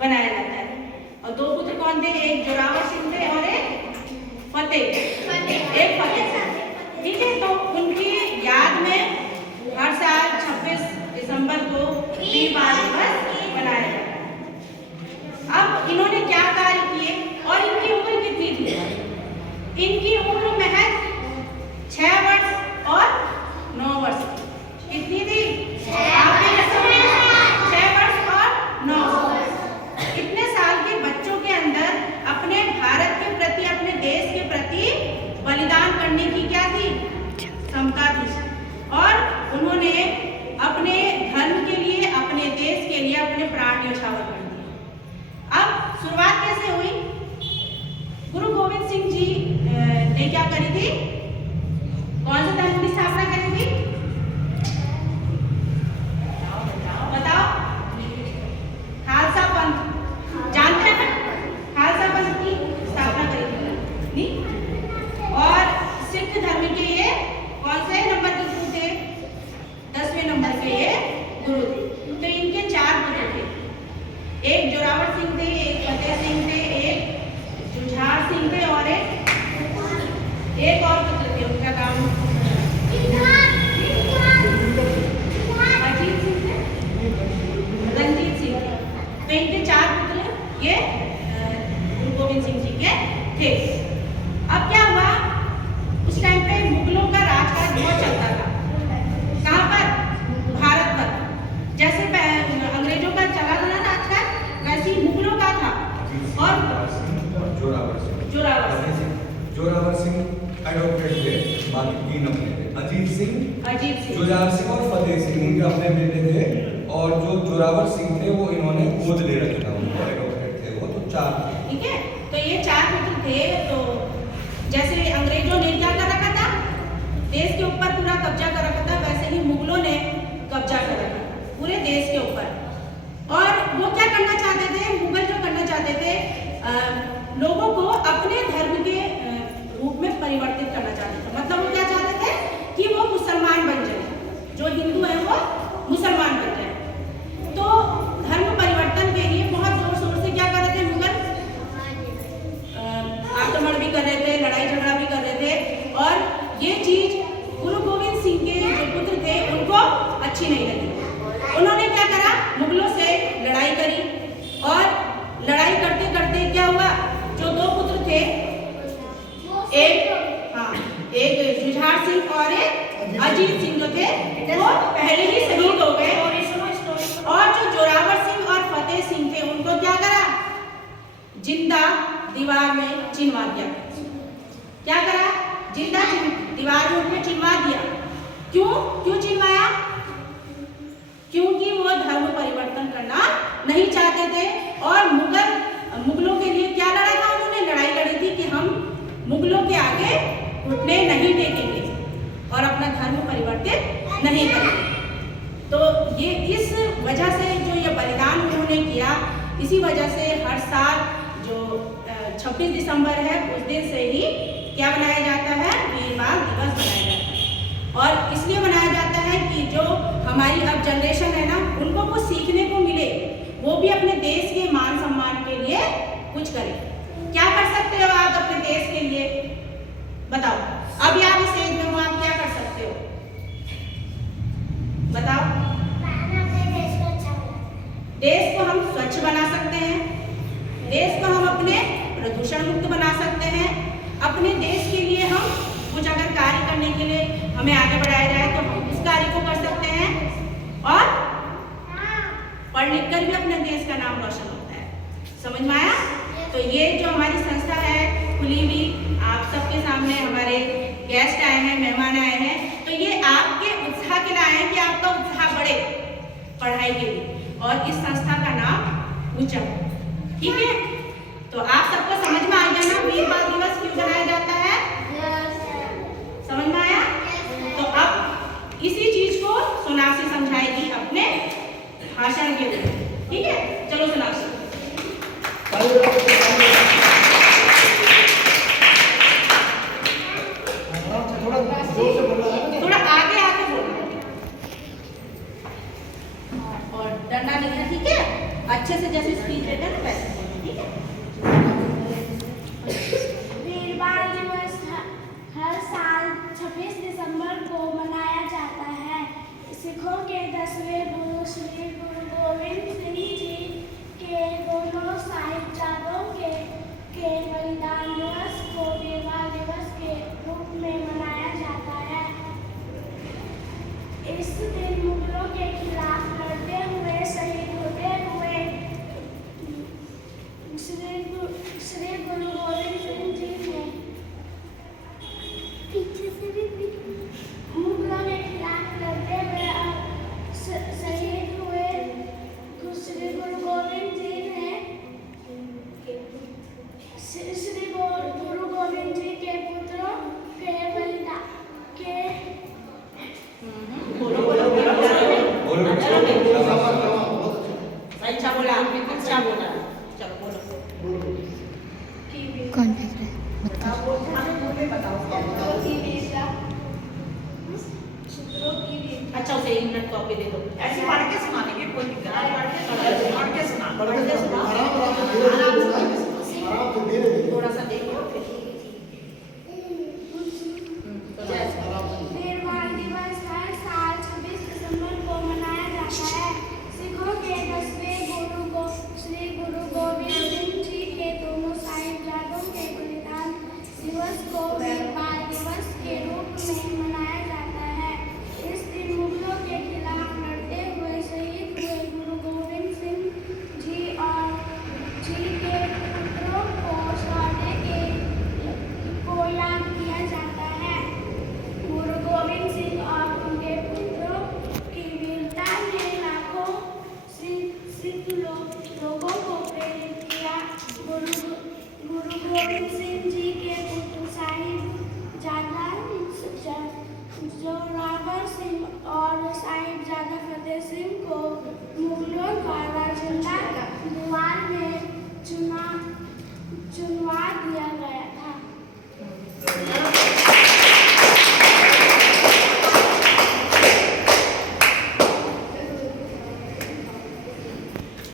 बनाया जाता है। और दो पुत्र कौन थे? एक जोरावर सिंह थे और एक फतेह सिंह। ठीक है, तो उनकी याद में हर साल 26 दिसंबर को वीर बाल दिवस मनाया जाता है। अब इन्होंने क्या कार्य किए और इनकी उम्र कितनी थी? इनकी उम्र महज 6 वर्ष और 9 वर्ष। कितनी थी? 6 वर्ष और 9 वर्ष। इतने साल के बच्चों के अंदर अपने भारत के प्रति, अपने देश के प्रति बलिदान करने की क्या थी? क्षमता थी। और उन्होंने अपने धर्म के लिए, अपने देश के लिए अपने प्राण न्यौछावर कर दिए। अब शुरुआत कैसे हुई? गुरु गोविंद सिंह जी ने क्या करी थी? कौन से धर्म की स्थापना करी थी? बताओ। खालसा पंथ। जानते हैं? खालसा पंथ की स्थापना करी थी। और सिख धर्म के ये कौन से नंबर के गुरु थे? 10वें नंबर के ये गुरु थे। तो इनके 4 पुत्र थे। एक जोरावर सिंह थे, एक फतेह सिंह थे, एक जुझार सिंह थे और एक और पुत्र थे। उनका नाम अजीत सिंह थे, रंजीत सिंह थे। तो इनके 4 पुत्र ये गुरु गोविंद सिंह जी के थे। अब क्या हुआ? उस टाइम पे मुगलों का राजकाज बहुत चलता था। कहाँ पर? भारत पर। जैसे अंग्रेजों का चला था ना राजकाज, वैसे ही मुगलों का था। और जोरावर सिंह एडवोकेट थे, बाकी 3 अपने थे। अजीत सिंह, जुझार सिंह और फतेह सिंह इनके अपने बेटे थे। और जो जोरावर सिंह थे वो इन्होंने गोद ले रखा था, उनको एडवोकेट थे वो। तो 4 थे। ठीक है, तो ये 4 पुत्र थे। तो जैसे अंग्रेजों ने क्या कर रखा था? देश के ऊपर पूरा कब्जा कर रखा था, वैसे ही मुगलों ने कब्जा कर रखा था पूरे देश के ऊपर। और वो क्या करना चाहते थे? मुगल जो करना चाहते थे, लोगों को अपने धर्म के रूप में परिवर्तित करना चाहते थे। मतलब वो क्या चाहते थे कि वो मुसलमान बन जाए, जो हिंदू है वो मुसलमान बन जाए। तो धर्म परिवर्तन के लिए बहुत जोर शोर से क्या कर रहे थे मुगल? आक्रमण भी कर रहे थे, लड़ाई झगड़ा भी कर रहे थे। और ये चीज गुरु गोविंद सिंह के जो पुत्र थे उनको अच्छी नहीं लगी। उन्होंने क्या करा? मुगलों से लड़ाई करी। और लड़ाई करते करते क्या हुआ? जो 2 पुत्र थे, एक जुझार सिंह और एक अजीत सिंह जो थे वो पहले ही शहीद हो गए। और जो जोरावर सिंह और फतेह सिंह थे उनको क्या करा? जिंदा दीवार में चिनवा दिया। क्या करा? जिंदा दीवार में उन्हें चिनवा दिया। क्यों चिनवाया? क्योंकि वो धर्म परिवर्तन करना नहीं चाहते थे। और मुगलों के लिए क्या लड़ा था? उन्होंने लड़ाई लड़ी थी कि हम मुगलों के आगे घुटने नहीं टेकेंगे और अपना धर्म परिवर्तित नहीं करेंगे। तो ये इस वजह से जो ये बलिदान उन्होंने किया, इसी वजह से हर साल जो 26 दिसंबर है उस दिन से ही क्या बनाया जाता है? वीर बाल दिवस बनाया जाता है। और इसलिए बनाया जाता है कि जो हमारी अब जनरेशन है ना, उनको कुछ सीखने को मिले, वो भी अपने देश के मान सम्मान के लिए कुछ करें। क्या कर सकते हो आप अपने देश के लिए? बताओ। अभी आप इस एज में हो, आप क्या कर सकते हो? बताओ। देश को हम स्वच्छ बना सकते हैं, देश को हम अपने प्रदूषण मुक्त बना सकते हैं। अपने देश के लिए हम कुछ अगर कार्य करने के लिए हमें आगे बढ़ाया जाए तो हम उस कार्य को कर सकते हैं। और पढ़ लिख कर भी अपने देश का नाम रोशन होता है। समझ में आया? तो ये जो हमारी संस्था है खुली हुई, आप सबके सामने हमारे गेस्ट आए हैं, मेहमान आए हैं, तो ये आपके उत्साह के लिए आए हैं कि आपका उत्साह बढ़े पढ़ाई के लिए और इस संस्था का नाम ऊंचा। ठीक है, तो आप सबको समझ में आ गया ना वीर बाल दिवस क्यों मनाया जाता है? समझ में आया? तो अब इसी चीज को सोनाक्षी समझाएगी अपने भाषण के लिए। ठीक है, चलो सोनाक्षी। थोड़ा आगे आके बोलो और डरना नहीं है। ठीक है, अच्छे से जैसे स्पीच देते हैं ना वैसे बोलो, ठीक है? वीर बाल दिवस हर साल 26 दिसंबर को मनाया जाता है। सिखों के 10वें गुरु श्री गुरु गोविंद सिंह जी के दोनों साहिबजादों के बलिदान दिवस को वीर बाल दिवस के रूप में मनाया जाता है। इस दिन मुगलों के खिलाफ लड़ते हुए शहीद होते हुए श्री गुरु गोविंद सिंह जी ने मुगलों के खिलाफ लड़ते हुए शहीद हुए श्री गुरु गोविंद जी ने श्री गुरु गोविंद जी के पुत्रों के बलिदान के बोलो बोलो बोलो बोलो अच्छा बोला आपने, अच्छा बोला। चलो बोलो। कौन फेंक रहा है? मत कर। अच्छा उसे 1 मिनट कॉपी दे दो। ऐसे पढ़ के सुनाने की कोई दिक्कत नहीं, पढ़ के सुना, थोड़ा सा देखो। वीर बाल दिवस हर साल 26 दिसंबर को मनाया जाता है। सिखों के 10वें गुरु श्री गुरु गोविंद सिंह जी के दोनों साहिबजादों के बलिदान दिवस को वीर बाल दिवस के रूप में मनाया जाता है। इस दिन मुगलों के खिलाफ लड़ते हुए शहीद हुए गुरु गोविंद सिंह जी और जी के पुत्रों को शौर्य को याद किया जाता है। गुरु गोविंद सिंह और उनके पुत्रों की वीरता ने लाखों सिख लोगों को प्रेरित किया। गुरु गोविंद सिंह जी के पुत्र साहिबजादा जोरावर सिंह और साहिबजादा फतेह सिंह को मुगलों द्वारा जिंदा दीवार में